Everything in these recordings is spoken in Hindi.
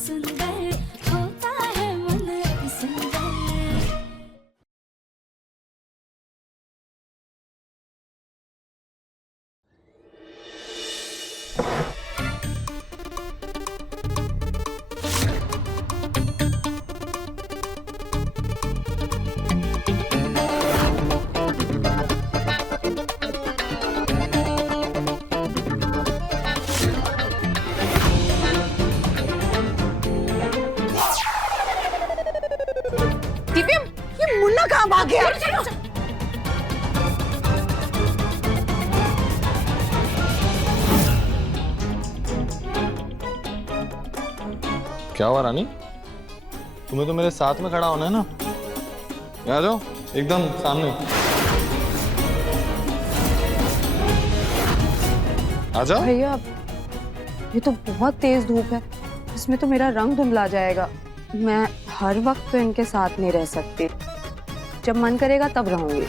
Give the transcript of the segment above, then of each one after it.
सुंदर होता है मन अति सुंदर। दिव्या, ये मुन्ना कहाँ भाग गया? क्या हुआ रानी? तुम्हें तो मेरे साथ में खड़ा होना है ना। आ जाओ एकदम सामने। आ जाओ। भैया, ये तो बहुत तेज धूप है, इसमें तो मेरा रंग धुंधला जाएगा। मैं हर वक्त तो इनके साथ नहीं रह सकती, जब मन करेगा तब रहूंगी।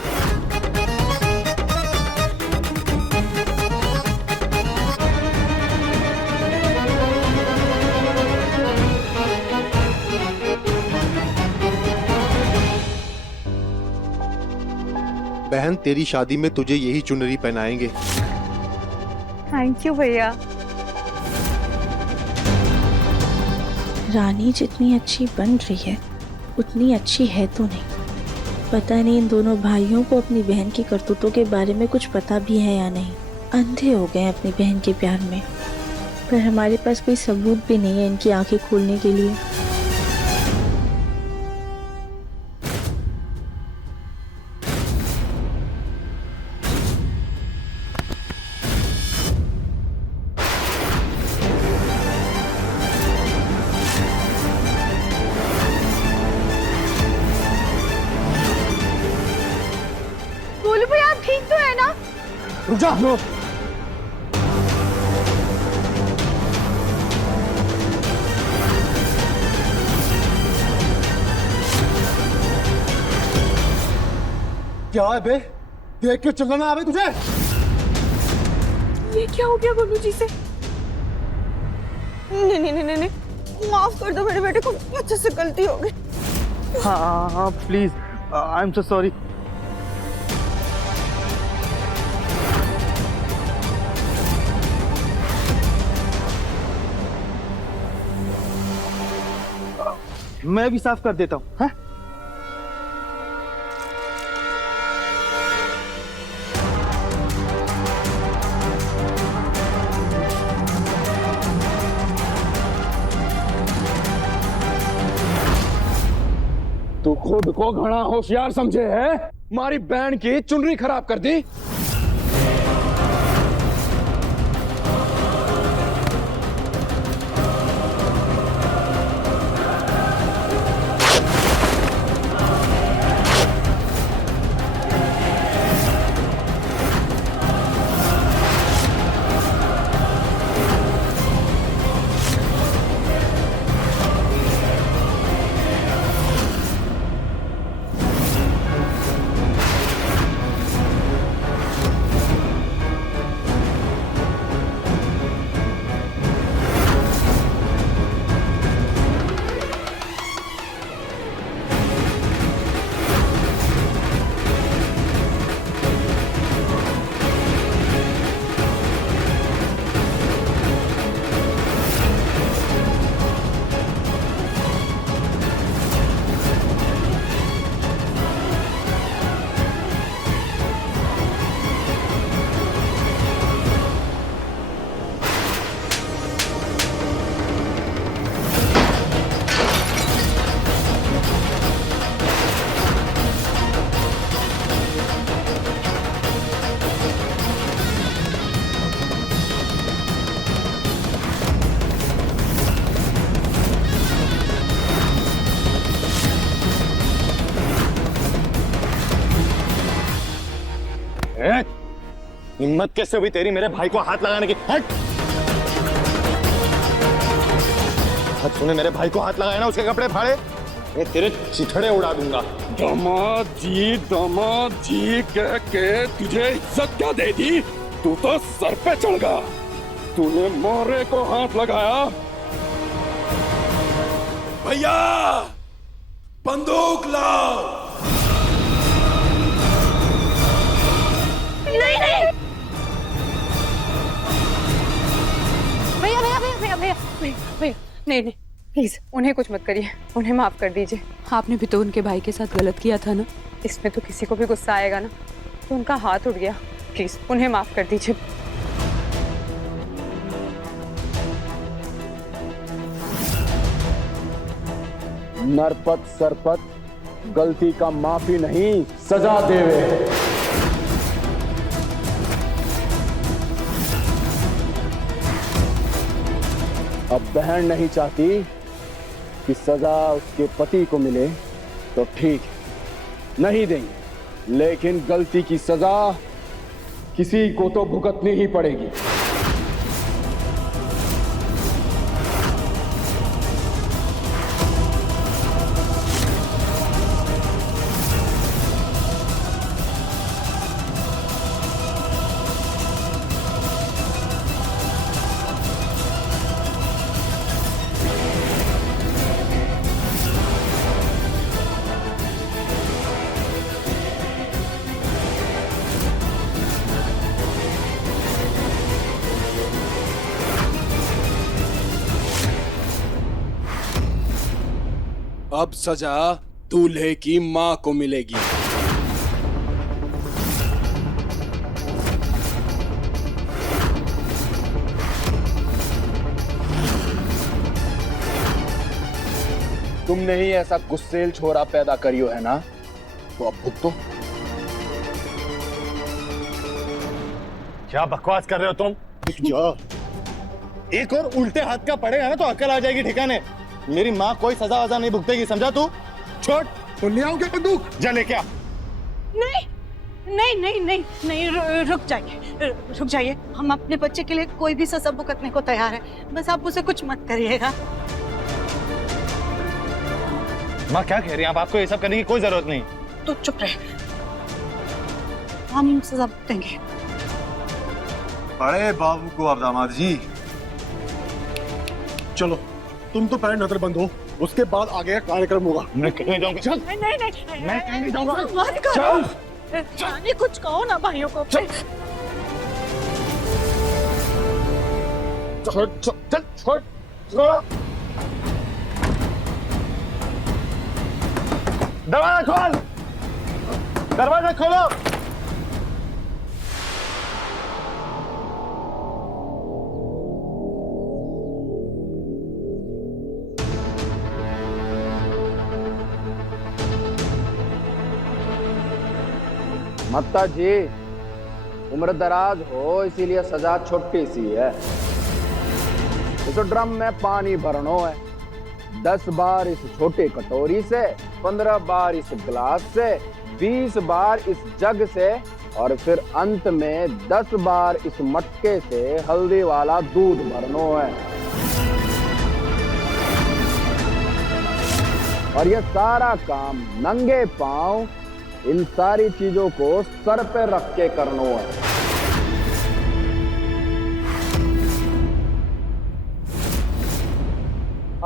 बहन, तेरी शादी में तुझे यही चुनरी पहनाएंगे। थैंक यू भैया। रानी जितनी अच्छी बन रही है उतनी अच्छी है तो नहीं। पता नहीं इन दोनों भाइयों को अपनी बहन की करतूतों के बारे में कुछ पता भी है या नहीं। अंधे हो गए अपनी बहन के प्यार में, पर हमारे पास कोई सबूत भी नहीं है इनकी आंखें खोलने के लिए। बोलो भैया, आप ठीक तो है ना? रुक जा। क्या है बे? देख के चलना ना आवे तुझे? ये क्या हो गया गोलू जी से? नहीं नहीं नहीं नहीं, माफ कर दो मेरे बेटे को, अच्छे से गलती हो गई। हाँ please, I am so sorry. मैं भी साफ कर देता हूँ। हाँ? तू खुद को घना होशियार समझे है, हमारी बहन की चुनरी खराब कर दी। हिम्मत कैसे हुई तेरी मेरे भाई को हाथ लगाने की? हट! हद तूने मेरे भाई को हाथ लगाया ना, उसके कपड़े फाड़े, मैं तेरे चिथड़े उड़ा दूंगा। दामाद जी कह के तुझे इज्जत क्या दे दी? तू तो सर पे चढ़ गया। तूने मोरे को हाथ लगाया। भैया बंदूक लाओ। नहीं नहीं भैया भैया भैया भैया भैया भैया भैया नहीं नहीं प्लीज उन्हें कुछ मत करिए, उन्हें माफ कर दीजिए। आपने भी तो उनके भाई के साथ गलत किया था ना, इसमें तो किसी को भी गुस्सा आएगा ना, तो उनका हाथ उठ गया। प्लीज उन्हें माफ कर दीजिए। नरपत सरपत गलती का माफी नहीं सजा देवे। अब बहन नहीं चाहती कि सजा उसके पति को मिले तो ठीक है, नहीं देंगे, लेकिन गलती की सजा किसी को तो भुगतनी ही पड़ेगी। अब सजा दूल्हे की मां को मिलेगी। तुमने ही ऐसा गुस्सेल छोरा पैदा करियो है ना, तो अब भुगतो। क्या बकवास कर रहे हो तुम? एक और उल्टे हाथ का पड़ेगा ना तो अकल आ जाएगी ठिकाने। मेरी माँ कोई सजा वजा नहीं भुगतेगी, समझा तू? छोड़, तो ले आओ क्या बंदूक? जा ले क्या? नहीं नहीं नहीं नहीं नहीं, रुक जाइए। हम अपने बच्चे के लिए कोई भी सजा भुगतने को तैयार है, बस आप उसे कुछ मत करिएगा। माँ क्या कह रही हैं आप? आपको ये सब करने की कोई जरूरत नहीं। तो चुप रहे, हम सजा भुगतेंगे। बड़े बाबू को अब दामाद जी। चलो तुम तो पहले नजर बंद हो, उसके बाद आगे का कार्यक्रम होगा। मैं कहीं जाऊंगा। चल। नहीं मैं कहीं नहीं जाऊंगा। चल। जाने कुछ कहो ना भाइयों को। चल छोड़। दरवाजा खोल, दरवाजा खोलो। मत्ता जी उम्र दराज हो, इसीलिए सजा छोटी सी है। इस ड्रम में पानी भरनो है, 10 बार इस छोटे कटोरी से, 15 बार इस गिलास से, 20 बार इस जग से, और फिर अंत में 10 बार इस मटके से हल्दी वाला दूध भरनो है। और ये सारा काम नंगे पांव इन सारी चीजों को सर पे रख के करना है।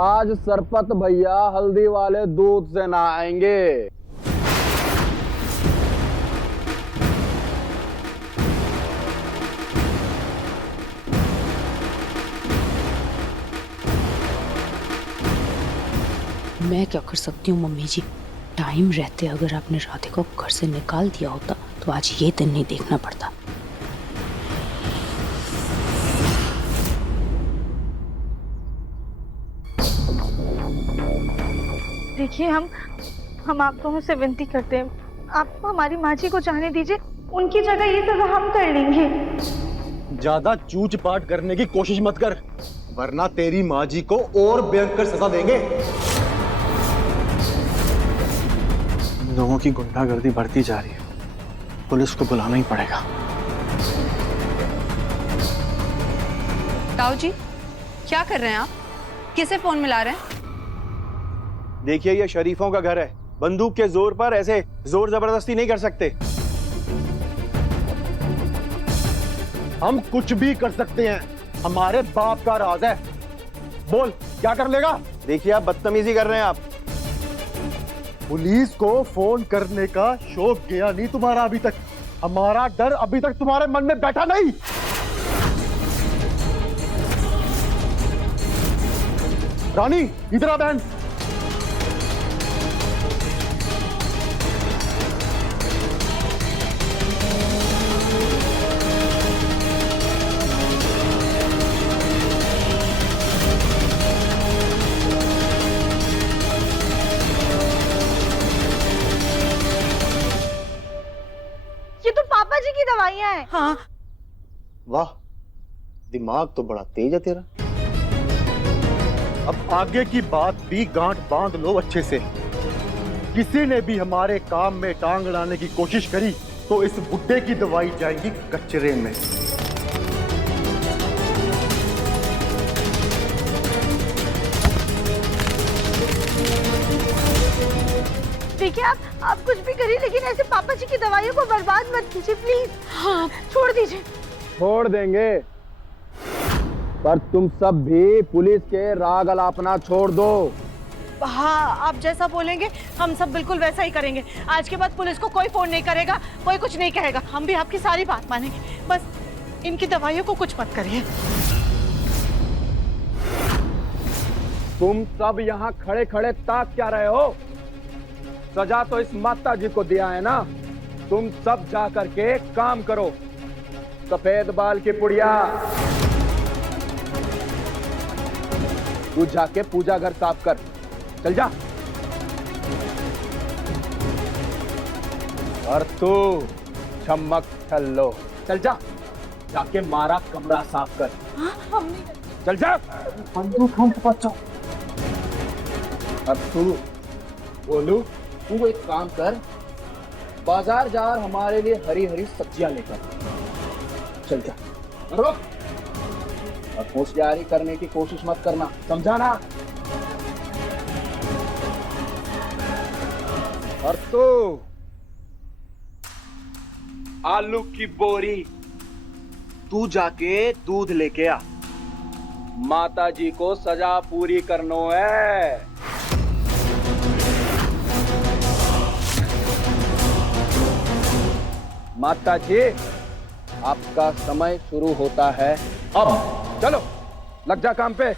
आज सरपत भैया हल्दी वाले दूध से नहाएंगे। मैं क्या कर सकती हूँ मम्मी जी? टाइम रहते अगर आपने राधे को घर से निकाल दिया होता तो आज ये दिन नहीं देखना पड़ता। देखिए, हम आप दोनों से विनती करते हैं, आप हमारी माँ जी को जाने दीजिए, उनकी जगह ये सजा हम कर लेंगे। ज्यादा चूच पाट करने की कोशिश मत कर, वरना तेरी माँ जी को और भयंकर सजा देंगे। लोगों की गुंडागर्दी बढ़ती जा रही है, पुलिस को बुलाना ही पड़ेगा। ताऊ जी क्या कर रहे हैं आप? किसे फोन मिला रहे हैं? देखिए ये शरीफों का घर है, बंदूक के जोर पर ऐसे जोर जबरदस्ती नहीं कर सकते। हम कुछ भी कर सकते हैं, हमारे बाप का राज है। बोल क्या कर लेगा? देखिए आप बदतमीजी कर रहे हैं आप। पुलिस को फोन करने का शौक गया नहीं तुम्हारा अभी तक। हमारा डर अभी तक तुम्हारे मन में बैठा नहीं। रानी इधर आ बहन। ये तो पापा जी की दवाइयाँ हैं। हाँ। वाह, दिमाग तो बड़ा तेज है तेरा। अब आगे की बात भी गांठ बांध लो अच्छे से। किसी ने भी हमारे काम में टांग अड़ाने की कोशिश करी तो इस बुड्ढे की दवाई जाएगी कचरे में। देखिए आप कुछ भी करिए, लेकिन ऐसे पापा जी की दवाइयों को बर्बाद मत कीजिए प्लीज। हाँ, छोड़ दीजिए। छोड़ देंगे, पर तुम सब भी पुलिस के राग अलापना छोड़ दो। हाँ, आप जैसा बोलेंगे हम सब बिल्कुल वैसा ही करेंगे। आज के बाद पुलिस को कोई फोन नहीं करेगा, कोई कुछ नहीं कहेगा। हम भी आपकी सारी बात मानेंगे। बस इनकी दवाइयों को कुछ मत करिए। तुम सब यहाँ खड़े खड़े ताक क्या रहे हो? सजा तो इस माता जी को दिया है ना। तुम सब जा करके काम करो। सफेद बाल की पुड़िया, तू जाके पूजा घर साफ कर। चल जा। और तू चमक छल्लो, चल जा, जाके मारा कमरा साफ कर। चल जा। बंदूक हम बचाओ। अब तू बोलू, तू एक काम कर, बाजार जा और हमारे लिए हरी हरी सब्जियां लेकर चल जा। रुक, और होशियारी करने की कोशिश मत करना, समझा ना? और तू आलू की बोरी, तू जाके दूध लेके आ। माता जी को सजा पूरी करनो है। माता जी, आपका समय शुरू होता है अब। चलो, लग जा काम पे।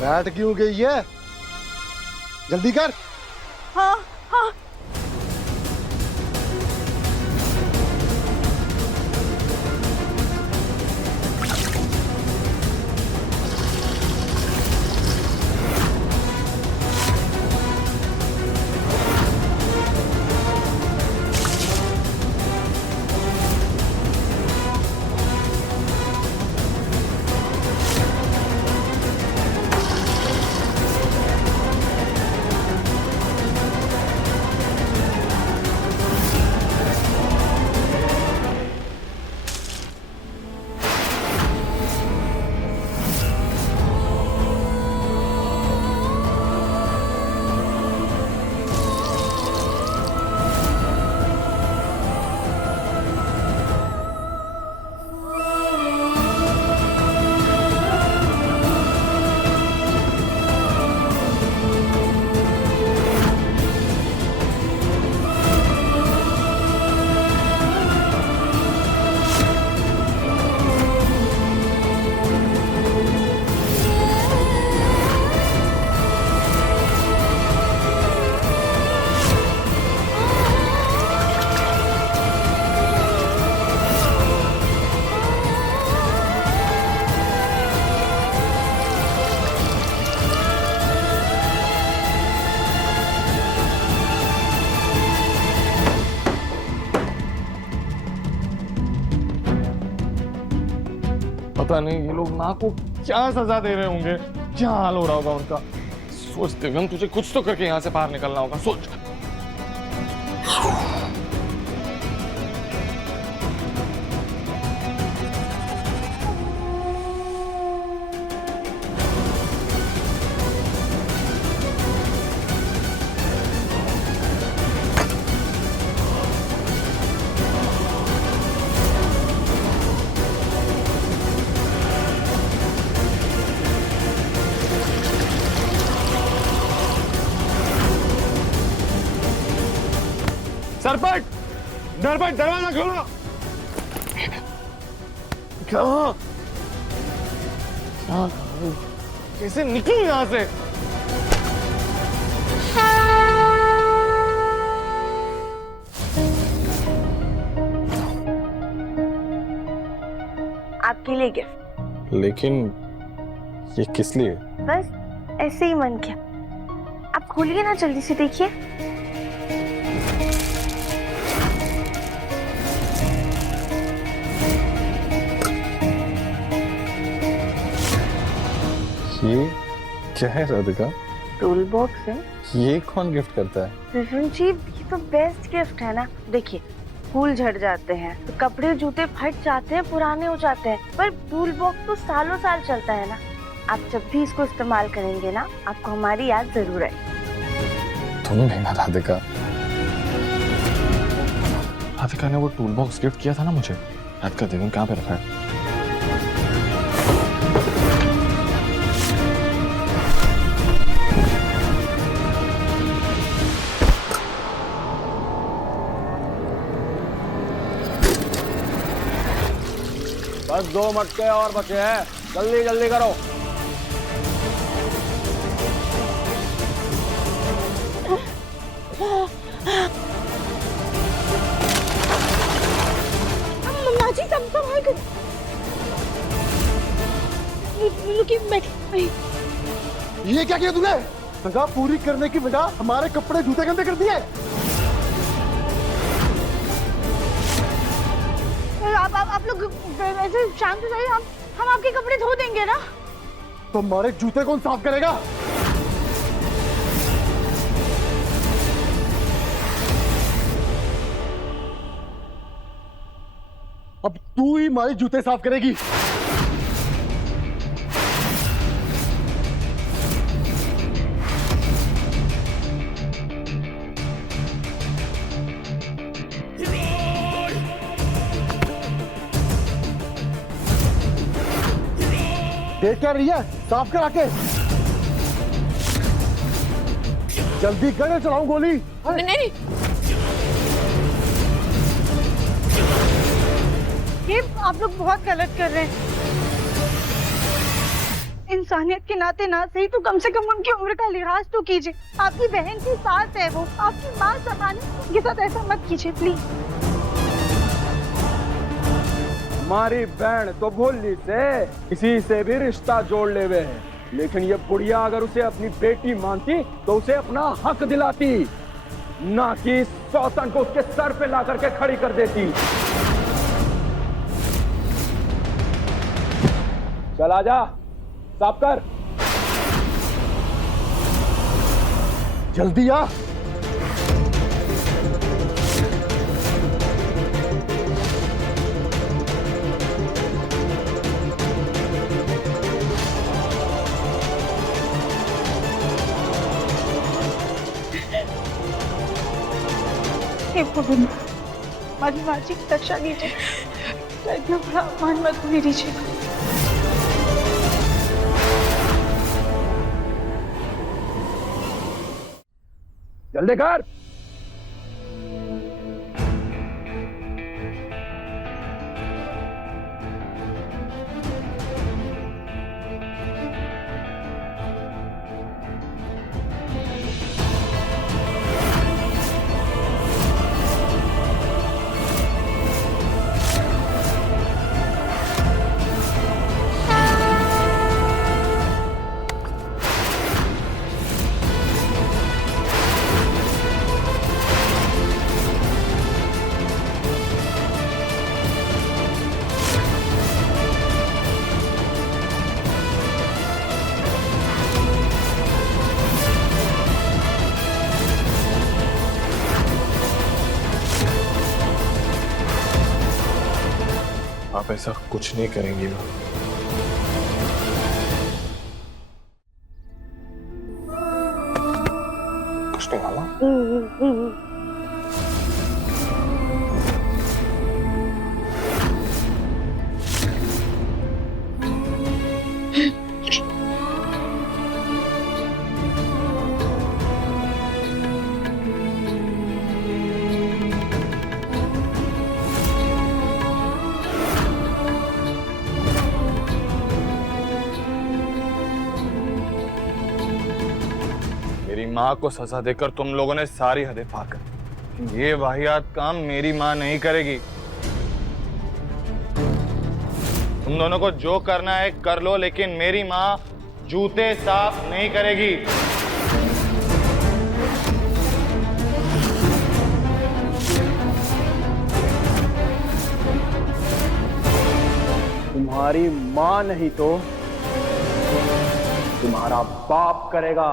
बैठ क्यों गई है? जल्दी कर। हाँ हाँ। जाने ये लोग माँ को क्या सजा दे रहे होंगे, क्या हाल हो रहा होगा उनका। सोच दिव्यम, तुझे कुछ तो करके यहाँ से बाहर निकलना होगा, सोच। सरपट, सरपट, दरवाजा खोलो। क्या कैसे निकलूं यहाँ से? आपके लिए गिफ्ट। लेकिन ये किस लिए? बस ऐसे ही मन किया। आप खोलिए ना, जल्दी से देखिए। ये क्या है राधिका? टूल बॉक्स है। ये कौन गिफ्ट करता है? विपिन जी, ये तो बेस्ट गिफ्ट है ना। देखिए, फूल झड़ जाते हैं तो कपड़े जूते फट जाते हैं, पुराने हो जाते हैं, पर टूल बॉक्स तो सालों साल चलता है ना। आप जब भी इसको इस्तेमाल करेंगे ना, आपको हमारी याद जरूर आएगी। तुम नहीं ना राधिका। राधिका ने वो टूल बॉक्स गिफ्ट किया था ना मुझे। राधिका देवन कहाँ पे रखा है? बस 2 मटके और बचे हैं, जल्दी जल्दी करो। माँ जी, संभाल कर। ये क्या किया तूने? सजा पूरी करने की बजाय हमारे कपड़े जूते गंदे कर दिए। आप लोग ऐसे शांत से, हम आपके कपड़े धो देंगे ना। तो हमारे जूते कौन साफ करेगा? अब तू ही हमारे जूते साफ करेगी। देख क्या रही है? साफ करा के जल्दी कर, चलाऊं गोली। नहीं नहीं, ये आप लोग बहुत गलत कर रहे हैं। इंसानियत के नाते ना सही तो कम से कम उनकी उम्र का लिहाज तो कीजिए। आपकी बहन की सास है वो, आपकी माँ समाने, उनके साथ ऐसा मत कीजिए प्लीज। हमारी बहन तो भोली से किसी से भी रिश्ता जोड़ ले हुए हैं, लेकिन ये बुढ़िया अगर उसे अपनी बेटी मानती तो उसे अपना हक दिलाती, ना कि सौतन को उसके सर पे ला करके खड़ी कर देती। चला जा, साफ कर। जल्दी आ। हमारी माँ जी की रक्षा कीजिए, इतना बड़ा अपमान मत नहीं दीजिए। जल्दी कर। आप ऐसा कुछ नहीं करेंगी माँ। कुछ नहीं मामा। मेरी माँ को सजा देकर तुम लोगों ने सारी हदें पार कर, ये वाहियात काम मेरी माँ नहीं करेगी। तुम दोनों को जो करना है कर लो, लेकिन मेरी माँ जूते साफ नहीं करेगी। तुम्हारी माँ नहीं तो तुम्हारा बाप करेगा।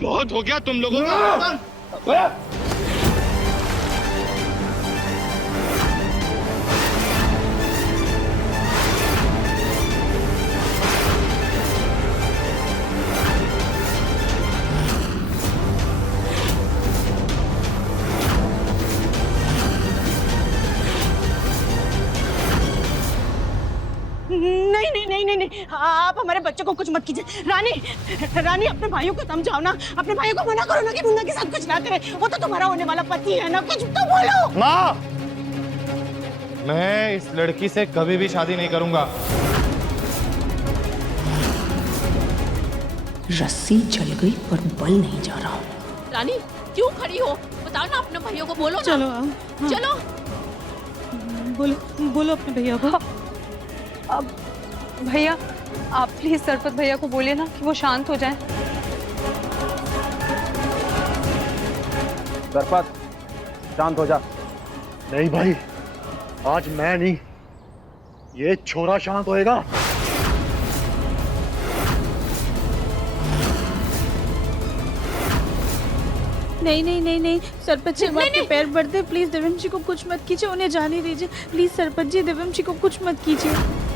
बहुत हो गया तुम लोगों का। नहीं नहीं नहीं नहीं नहीं, आप हमारे बच्चों को कुछ मत कीजिए। रानी रानी, अपने भाइयों को समझाओ ना, अपने भाइयों को मना करो ना कि मुन्ना के साथ कुछ ना करे। वो तो तुम्हारा होने वाला पति है ना, कुछ तो बोलो। माँ, मैं इस लड़की से कभी भी शादी नहीं करूंगा। रस्सी जल गई पर बल नहीं जा रहा। रानी क्यों खड़ी हो? बताओ ना, अपने भाइयों को बोलो ना। चलो चलो बोलो बोलो अपने भैया को। अब भैया, आप प्लीज सरपत भैया को बोलिए ना कि वो शांत हो जाए। सरपत, शांत हो जा। नहीं भाई, आज मैं नहीं, ये छोरा शांत होएगा। नहीं नहीं नहीं नहीं, सरपंच जी आपके पैर बढ़ते, प्लीज देवम जी को कुछ मत कीजिए, उन्हें जाने दीजिए। प्लीज सरपंच जी, देवम जी को कुछ मत कीजिए।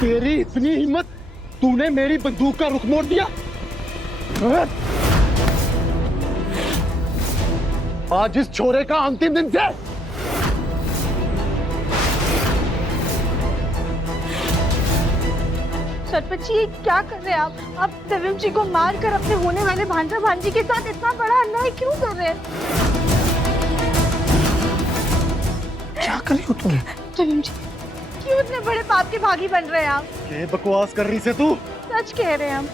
तेरी इतनी हिम्मत, तूने मेरी बंदूक का रुख मोड़ दिया। आज इस छोरे का अंतिम दिन से। सरपंच जी, ये क्या कर रहे हैं आप देवम जी को मार कर अपने होने वाले भांजा भांजी के साथ इतना बड़ा अन्याय क्यों कर रहे हैं? क्या कर रही हो तुम? देवम जी, क्यों इतने बड़े पाप के भागी बन रहे हैं आप? ये बकवास कर रही से तू? सच कह रहे हैं हम।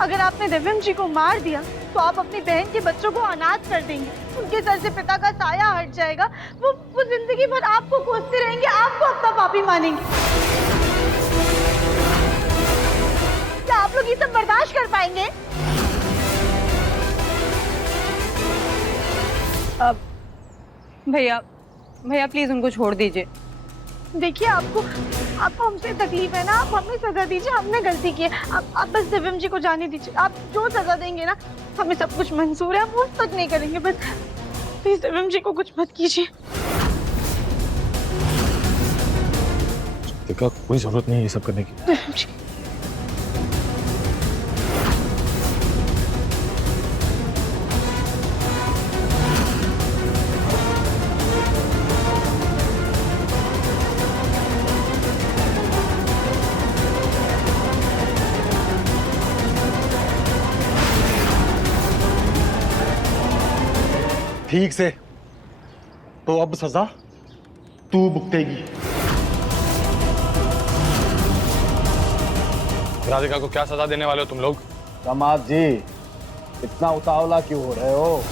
अगर आपने देवम जी को मार दिया तो आप अपनी बहन के बच्चों को अनाथ कर देंगे, उनके सर से पिता का साया हट जाएगा, वो जिंदगी भर आपको कोसते रहेंगे, आपको अपना पापी मानेंगे। क्या आप लोग ये सब बर्दाश्त कर पाएंगे? अब भैया भैया प्लीज उनको छोड़ दीजिए। देखिए, आपको हमसे तकलीफ है ना, आप हमें सजा दीजिए, हमने गलती की है। आप बस देवम जी को जाने दीजिए। आप जो सजा देंगे ना, हमें सब कुछ मंजूर है, हम उस तक नहीं करेंगे। बस प्लीज देवम जी को कुछ मत कीजिए। देखा, कोई जरूरत नहीं है ये सब करने की। देवम जी, ठीक से, तो अब सजा तू भुगतेगी। राधिका को क्या सजा देने वाले हो तुम लोग? दामाद जी, इतना उतावला क्यों हो रहे हो?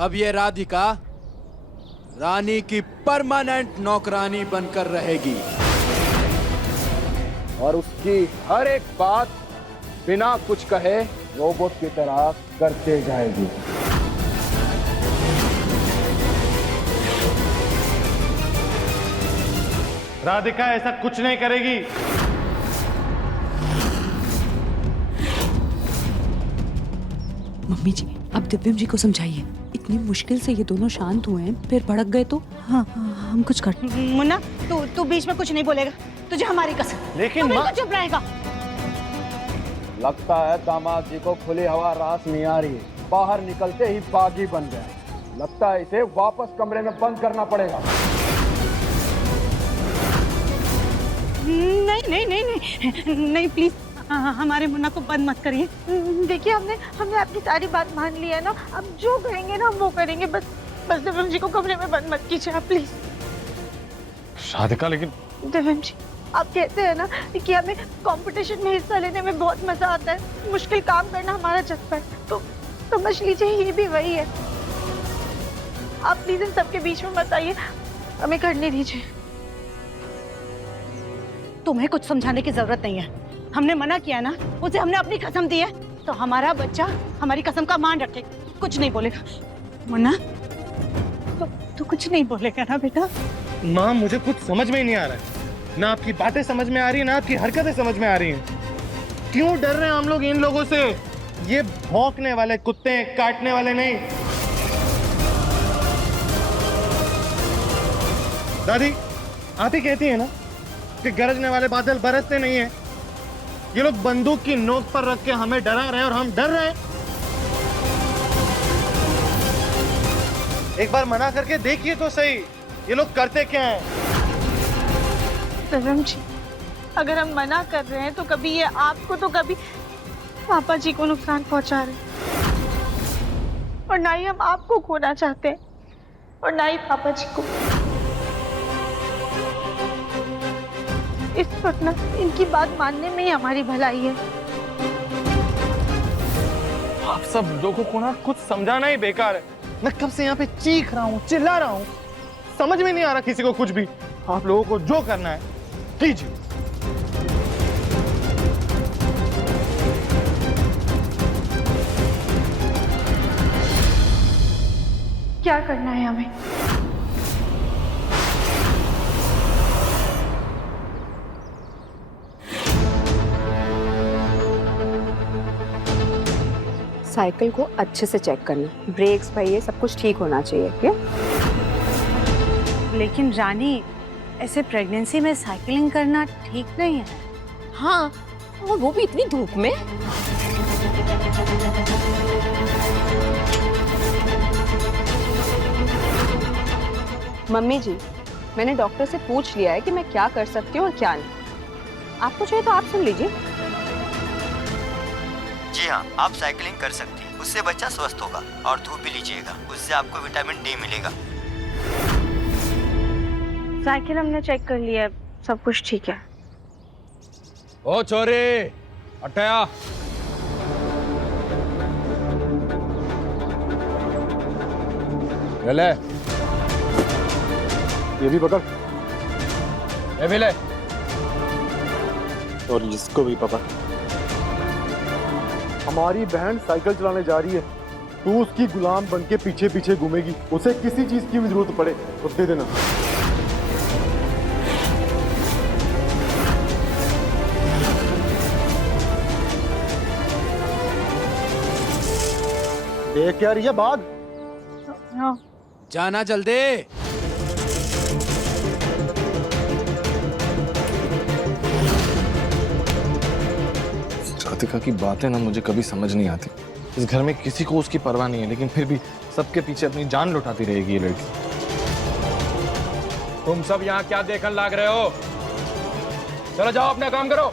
अब ये राधिका रानी की परमानेंट नौकरानी बनकर रहेगी और उसकी हर एक बात बिना कुछ कहे रोबोट की तरह करते जाएगी। राधिका ऐसा कुछ नहीं करेगी। मम्मी जी, अब दिव्यम जी को समझाइए। इतनी मुश्किल से ये दोनों शांत हुए हैं, फिर भड़क गए तो हम कुछ कर। मुन्ना, तू बीच में कुछ नहीं बोलेगा, तुझे हमारी कसम। लेकिन बिल्कुल चुप रहेगा। लगता है दामाद जी को खुली हवा रास नहीं आ रही, बाहर निकलते ही बागी बन गए। लगता है इसे वापस कमरे में बंद करना पड़ेगा। नहीं प्लीज, हमारे मुन्ना को बंद मत करिए। देखिए, हमने आपकी सारी बात मान ली है ना, अब जो कहेंगे ना वो करेंगे। बस दिव्यम जी को कमरे में बंद मत कीजिए आप, प्लीज। राधिका, लेकिन दिव्यम जी, आप कहते हैं ना कि हमें कंपटीशन में हिस्सा लेने में बहुत मजा आता है, मुश्किल काम करना हमारा जज्बा है, तो समझ लीजिए ये भी वही है। आप प्लीज इन सबके बीच में मत आइए, हमें करने दीजिए। तुम्हें कुछ समझाने की जरूरत नहीं है। हमने मना किया ना, उसे हमने अपनी कसम दी है, तो हमारा बच्चा हमारी कसम का मान रखे, कुछ नहीं बोलेगा। मुन्ना, तो कुछ नहीं बोलेगा ना बेटा? माँ, मुझे कुछ समझ में ही नहीं आ रहा है। ना आपकी बातें समझ में आ रही है, ना आपकी हरकतें समझ में आ रही हैं। क्यों डर रहे हैं हम लोग इन लोगों से? ये भौंकने वाले कुत्ते हैं, काटने वाले नहीं। दादी, आप ही कहती है ना कि गरजने वाले बादल बरसते नहीं है। ये लोग बंदूक की नोक पर रख के हमें डरा रहे हैं और हम डर रहे हैं। एक बार मना करके देखिए तो सही, ये लोग करते क्या हैं? दिव्यम जी, अगर हम मना कर रहे हैं तो कभी ये आपको तो कभी पापा जी को नुकसान पहुंचा रहे हैं, और ना ही हम आपको खोना चाहते हैं और ना ही पापा जी को। इस वक्त ना इनकी बात मानने में ही हमारी भलाई है। आप सब लोगों को ना कुछ समझाना ही बेकार है। मैं कब से यहाँ पे चीख रहा हूँ, चिल्ला रहा हूँ, समझ में नहीं आ रहा किसी को कुछ भी। आप लोगों को जो करना है कीजिए। क्या करना है हमें? साइकिल को अच्छे से चेक करना, ब्रेक्स पहिए सब कुछ ठीक होना चाहिए। क्या? लेकिन रानी, ऐसे प्रेगनेंसी में साइकिलिंग करना ठीक नहीं है। हाँ, और वो भी इतनी धूप में। मम्मी जी, मैंने डॉक्टर से पूछ लिया है कि मैं क्या कर सकती हूँ और क्या नहीं। आपको चाहिए तो आप सुन लीजिए। जी हाँ, आप साइकिलिंग कर सकती हैं, उससे बच्चा स्वस्थ होगा। और धूप भी लीजिएगा, उससे आपको विटामिन डी मिलेगा। साइकिल हमने चेक कर लिया है, सब कुछ ठीक है। ओ चोरी, हटाया। ले, ये भी पकड़। ये भी ले। और जिसको भी पकड़। हमारी बहन साइकिल चलाने जा रही है, तू उसकी गुलाम बन के पीछे पीछे घूमेगी। उसे किसी चीज की भी जरूरत पड़े तो दे देना। देख क्या रही है बाघ? जाना जल्दी। राधिका की बातें ना मुझे कभी समझ नहीं आती। इस घर में किसी को उसकी परवाह नहीं है, लेकिन फिर भी सबके पीछे अपनी जान लुटाती रहेगी ये लड़की। तुम सब यहाँ क्या देखने लाग रहे हो? चलो जाओ अपना काम करो।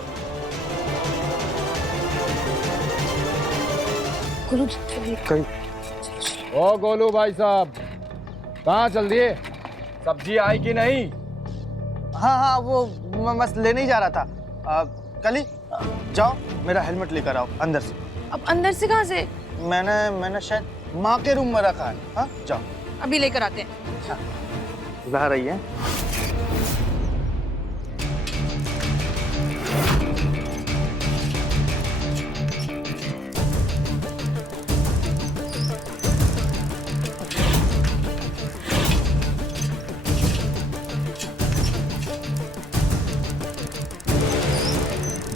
ओ गोलू भाई साहब, कहाँ चल दिए? सब्जी आई कि नहीं? हाँ हाँ, वो बस लेने ही जा रहा था। कली जाओ, मेरा हेलमेट लेकर आओ अंदर से। अब अंदर से कहाँ से? मैंने शायद माँ के रूम में रखा है। हाँ जाओ, अभी लेकर आते हैं। हाँ, ला रही है।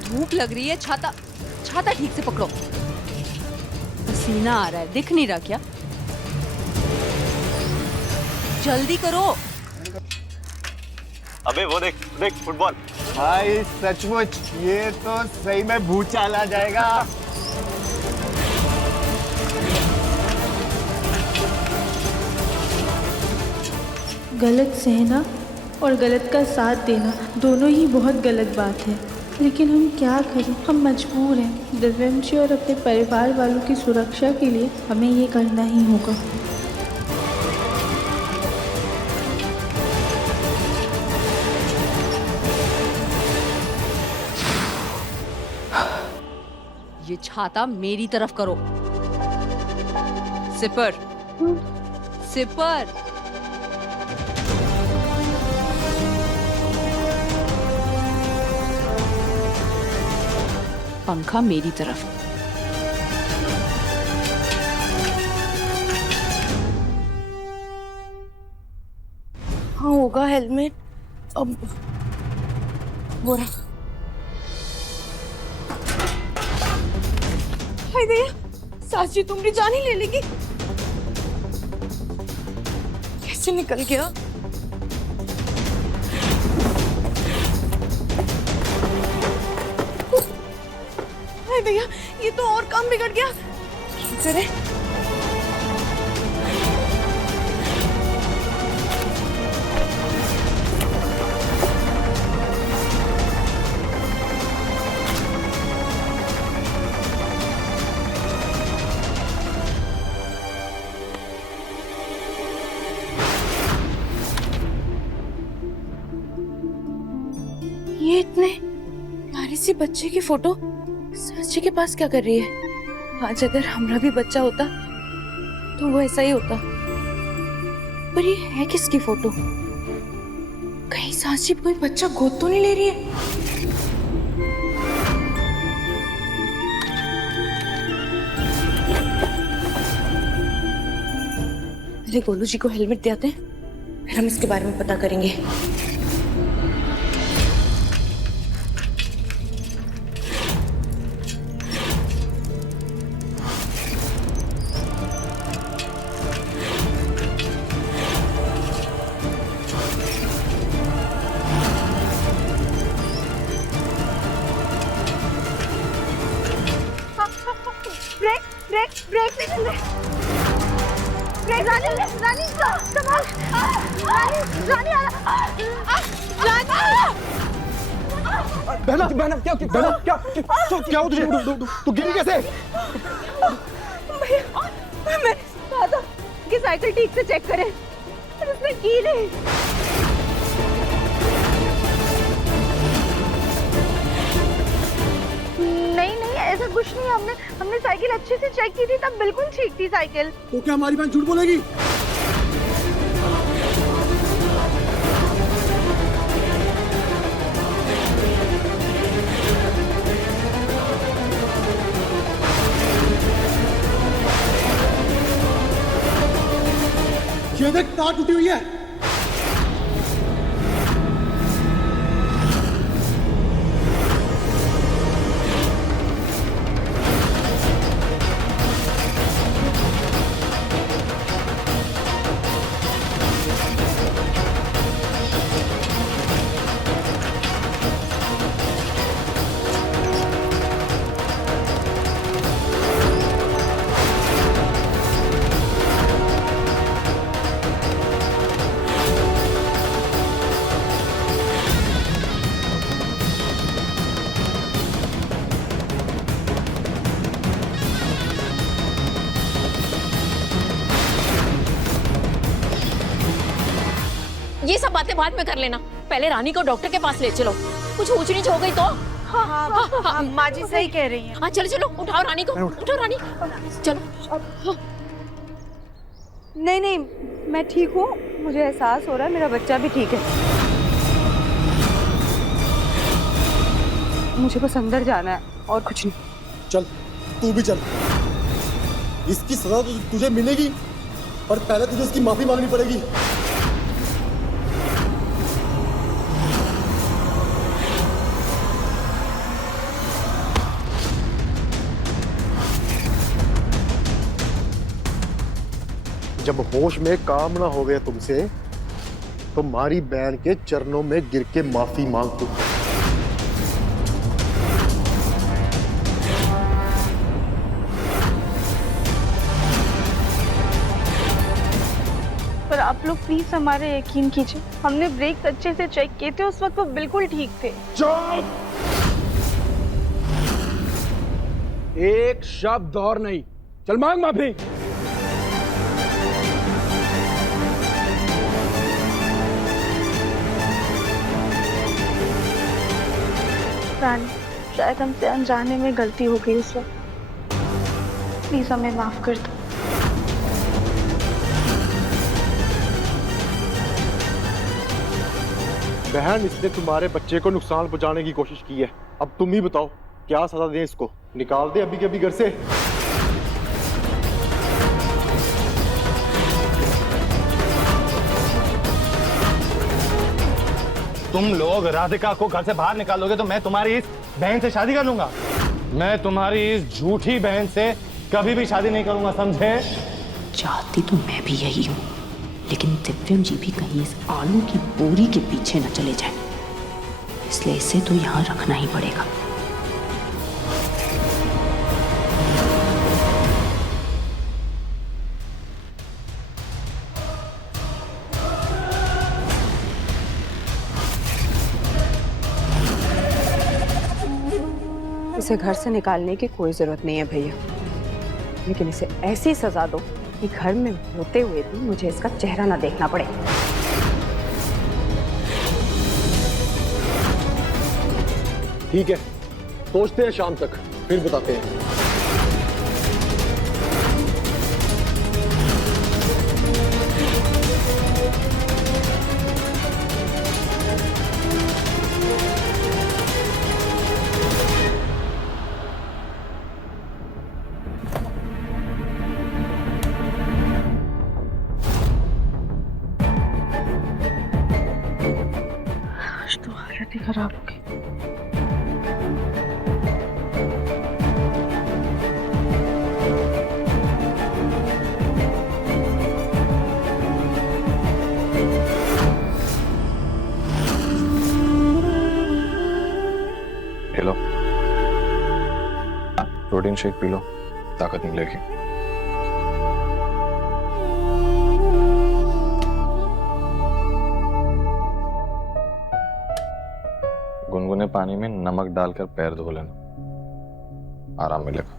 धूप लग रही है, छाता छाता ठीक से पकड़ो। पसीना आ रहा है, दिख नहीं रहा क्या? जल्दी करो। अबे वो देख देख फुटबॉल। भाई सचमुच ये तो सही में भूचाल आ जाएगा। गलत सहना और गलत का साथ देना दोनों ही बहुत गलत बात है, लेकिन हम क्या करें, हम मजबूर हैं। दिव्यम जी और अपने परिवार वालों की सुरक्षा के लिए हमें ये करना ही होगा। ये छाता मेरी तरफ करो। Sipper sipper. पंखा मेरी तरफ। हाँ होगा हेलमेट। अब वो रहा। हाय भैया, सास जी तुम्हारी जान ही ले लेगी। कैसे निकल गया? हाय भैया, ये तो और काम बिगड़ गया। करे ये इतने प्यारे सी बच्चे की फोटो सास जी के पास क्या कर रही है? आज अगर हमारा भी बच्चा होता तो वो ऐसा ही होता। पर ये है किसकी फोटो? कहीं सास जी कोई बच्चा गोद तो नहीं ले रही है? पहले गोलू जी को हेलमेट दे आते हैं, फिर हम इसके बारे में पता करेंगे। ब्रेक ब्रेक ब्रेक नहीं मिल रहे। ब्रेक रानी रानी संभाल। रानी बहना बहना क्या बहना क्या क्या हो तुझे? तू गिरी कैसे? मैंने कहा था कि साइकिल ठीक से चेक करें, पर उसने की नहीं। नहीं ऐसा कुछ नहीं। हमने साइकिल अच्छे से चेक की थी, तब बिल्कुल ठीक थी साइकिल। तो क्या हमारी बहन झूठ बोलेगी? ये देख तार टूटी हुई है। ये सब बातें बाद में कर लेना, पहले रानी को डॉक्टर के पास ले चलो। कुछ ऊंच नीच हो गई तो? हाँ, माँ जी सही कह रही हैं। हाँ चलो चलो, उठाओ रानी को, उठाओ रानी, चलो। नहीं नहीं, मैं ठीक हूँ, मुझे एहसास हो रहा है मेरा बच्चा भी ठीक है। मुझे बस अंदर जाना है और कुछ नहीं। चल तू भी चल, इसकी सजा तो तुझे मिलेगी, पर पहले तुझे इसकी माफी मांगनी पड़ेगी। जब होश में काम ना हो गया तुमसे, तो मारी बहन के चरणों में गिर के माफी मांग तू। पर आप लोग प्लीज हमारे यकीन कीजिए, हमने ब्रेक अच्छे से चेक किए थे, उस वक्त वो बिल्कुल ठीक थे। चुप! एक शब्द और नहीं। चल मांग माफी। रानी, शायद हमसे अनजाने में गलती हो गई उस वक्त, प्लीज हमें माफ कर दो। बहन, इसने तुम्हारे बच्चे को नुकसान पहुंचाने की कोशिश की है, अब तुम ही बताओ क्या सजा दें इसको? निकाल दे अभी के अभी घर से। तुम लोग राधिका को घर से बाहर निकालोगे तो मैं तुम्हारी इस बहन से शादी कर लूंगा। मैं तुम्हारी इस झूठी बहन से कभी भी शादी नहीं करूंगा, समझे? चाहती तो मैं भी यही हूँ, लेकिन दिव्यम जी भी कहीं इस आलू की बोरी के पीछे न चले जाए, इसलिए इसे तो यहाँ रखना ही पड़ेगा। इसे घर से निकालने की कोई जरूरत नहीं है भैया, लेकिन इसे ऐसी सजा दो कि घर में होते हुए भी मुझे इसका चेहरा ना देखना पड़े। ठीक है, सोचते हैं शाम तक, फिर बताते हैं। तो हालत ही खराब हो गई। ये लो, प्रोटीन शेक पी लो, ताकत मिलेगी। गुनगुने पानी में नमक डालकर पैर धो लेना, आराम मिलेगा।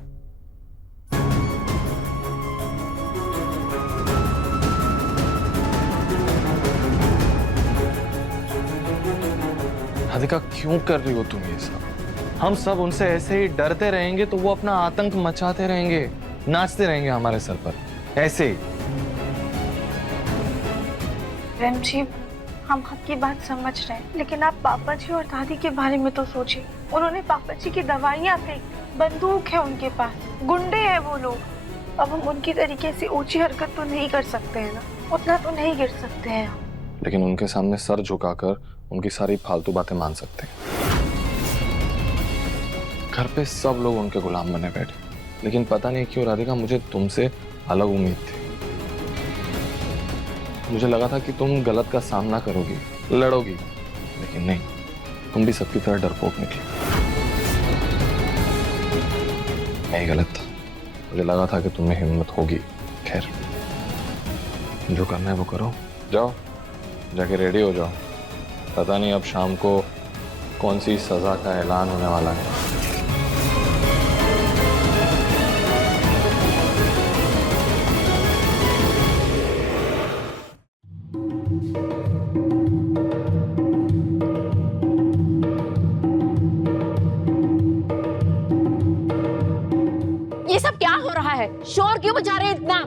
राधिका, क्यों कर रही हो तुम ये सब? हम सब उनसे ऐसे ही डरते रहेंगे तो वो अपना आतंक मचाते रहेंगे, नाचते रहेंगे हमारे सर पर ऐसे ही। प्रेम जी, हम आपकी बात समझ रहे हैं, लेकिन आप पापा जी और दादी के बारे में तो सोचिए। उन्होंने पापा जी की दवाइयाँ फेंक, बंदूक है उनके पास, गुंडे हैं वो लोग। अब हम उनकी तरीके से ऊंची हरकत तो नहीं कर सकते हैं ना, उतना तो नहीं गिर सकते हैं हम। लेकिन उनके सामने सर झुकाकर उनकी सारी फालतू बातें मान सकते हैं। घर पे सब लोग उनके गुलाम बने बैठे, लेकिन पता नहीं क्यों राधिका, मुझे तुमसे अलग उम्मीद थी। मुझे लगा था कि तुम गलत का सामना करोगी, लड़ोगी, लेकिन नहीं, तुम भी सबकी तरह डरपोक निकली। मैं ही गलत था, मुझे लगा था कि तुम्हें हिम्मत होगी। खैर, जो करना है वो करो, जाओ जाके रेडी हो जाओ। पता नहीं अब शाम को कौन सी सजा का ऐलान होने वाला है। शोर क्यों मचा रहे हैं इतना?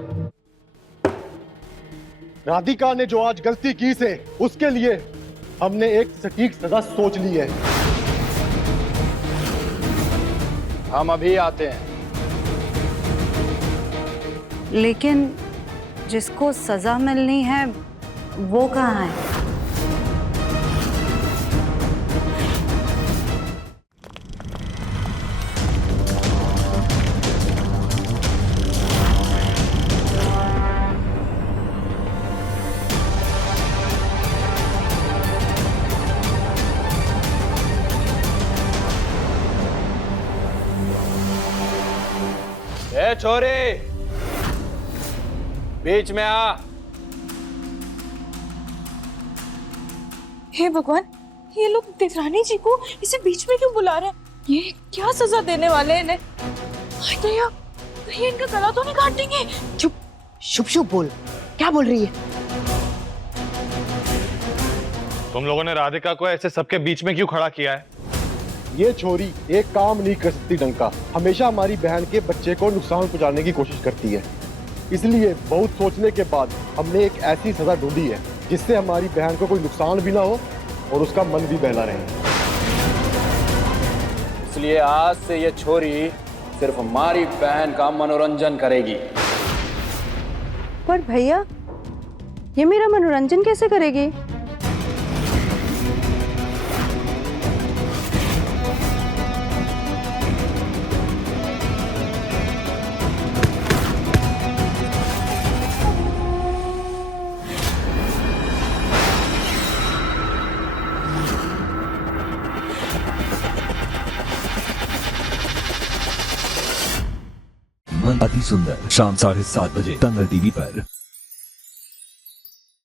राधिका ने जो आज गलती की से उसके लिए हमने एक सटीक सजा सोच ली है। हम अभी आते हैं। लेकिन जिसको सजा मिलनी है वो कहाँ है? ए छोरे, बीच में आ। हे भगवान, ये लोग देवरानी जी को इसे बीच में क्यों बुला रहे हैं? ये क्या सजा देने वाले हैं इन्हें? हाय दया, कहीं इनका गला तो नहीं काट देंगे? चुप, शुभ शुभ बोल, क्या बोल रही है? तुम लोगों ने राधिका को ऐसे सबके बीच में क्यों खड़ा किया है? ये छोरी एक काम नहीं कर सकती डंका, हमेशा हमारी बहन के बच्चे को नुकसान पहुंचाने की कोशिश करती है। इसलिए बहुत सोचने के बाद हमने एक ऐसी सजा ढूंढी है जिससे हमारी बहन को कोई नुकसान भी ना हो और उसका मन भी बहला रहे। इसलिए आज से ये छोरी सिर्फ हमारी बहन का मनोरंजन करेगी। पर भैया, ये मेरा मनोरंजन कैसे करेगी? अति सुंदर शाम 7:30 बजे दंगल टीवी पर।